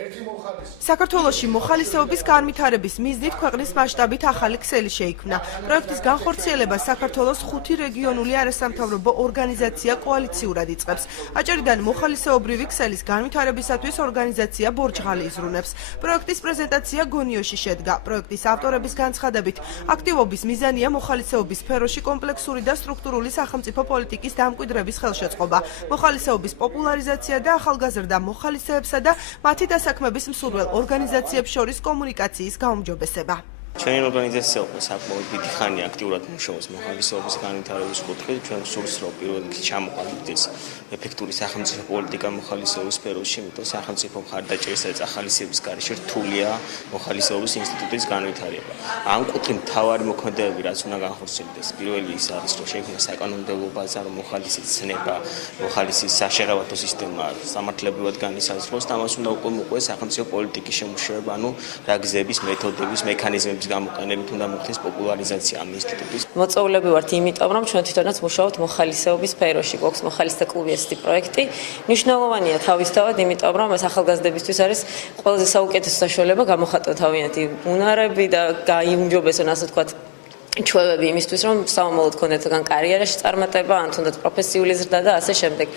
საქართველოში მოხალისეობის განვითარების მიზნით ქვეყნის მასშტაბით ახალი ქსელი შეიქმნა. პროექტის განხორციელებას საქართველოს 5 რეგიონული არასამთავრობო ორგანიზაცია კოალიციურად იწყებს. აჭარიდან მოხალისეობრივი ქსელის განვითარებისათვის ორგანიზაცია ბორჯღალი იზრუნებს. პროექტის პრეზენტაცია გონიოში შედგა. პროექტის ავტორების განცხადებით, აქტივობის მიზანია მოხალისეობის სფეროში კომპლექსური და სტრუქტურული სახელმწიფო პოლიტიკის დამკვიდრების ხელშეწყობა, მოხალისეობის პოპულარიზაცია და ახალგაზრდა მოხალისეებსა და მათი დასაქმების მსურველ ორგანიზაციებს შორის კომუნიკაციის გაუმჯობესება. ჩვენი ორგანიზაცია საკმაოდ დიდი ხანია აქტიურად მუშაობს მოხალისეობის განვითარების კუთხით. ჩვენ ვსურს რომ პირველ რიგში ჩამოყალიბდეს ეფექტური სახელმწიფო პოლიტიკა მოხალისეობის სფეროში, იმიტომ სახელმწიფო მხარდაჭერისა და ახალისების გარეშე რთულია მოხალისეობის ინსტიტუტის განვითარება. ამ კუთხით მთავარი მოქმედებები, რაც უნდა განხორციელდეს, პირველი ის არის, რომ შეიქმნას საკანონმდებლო ბაზა, რომ მოხალისის ცნება, მოხალისის საშეღავათო სისტემა სამართლებრივად განისაზღვროს და ამას უნდა უკვე მოყვეს სახელმწიფო პოლიტიკის შემუშავება, ანუ რა გზების, მეთოდების, მექანიზმების გამოყენებით უნდა მოხდეს პოპულარიზაცია ამ ინსტიტუტის. მოწვეულები ვართ იმიტომ, რომ ჩვენ თვითონაც მუშაობთ მოხალისეობის სფეროში. გვაქვს მოხალისეთა კლუბი ესეთი პროექტი. მნიშვნელოვანია თავისთავად, იმიტომ რომ ეს ახალგაზრდებისთვის არის ყველაზე საუკეთესო საშუალება გამოხატონ თავიანთი უნარები და გაიუმჯობესონ, ასე ვთქვათ, ჩვევები იმისთვის, რომ საომალოდ ქონდეთ თან კარიერაში წარმატება, ან თუნდაც პროფესიული ზრდა და ასე შემდეგ.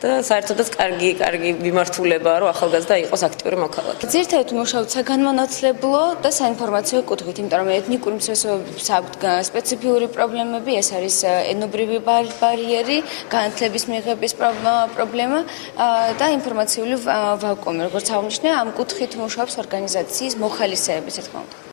და საერთოდაც კარგი მიმართულებაა, რომ ახალგაზრდა იყოს აქტიური მოქალაქე. ძირითადად მუშაობთ საგანმანათლებლო და საინფორმაციო კუთხით, იმიტომ რომ ეთნიკური მსვლელობების აქვთ სპეციფიური პრობლემები, ეს არის ეთნობრივი ბარიერი, განათლების მიღების პრობლემა და ინფორმაციული ვაკუუმი. როგორც აღნიშნე, ამ კუთხით მუშაობს ორგანიზაციის მოხალისეები, რა თქმა უნდა.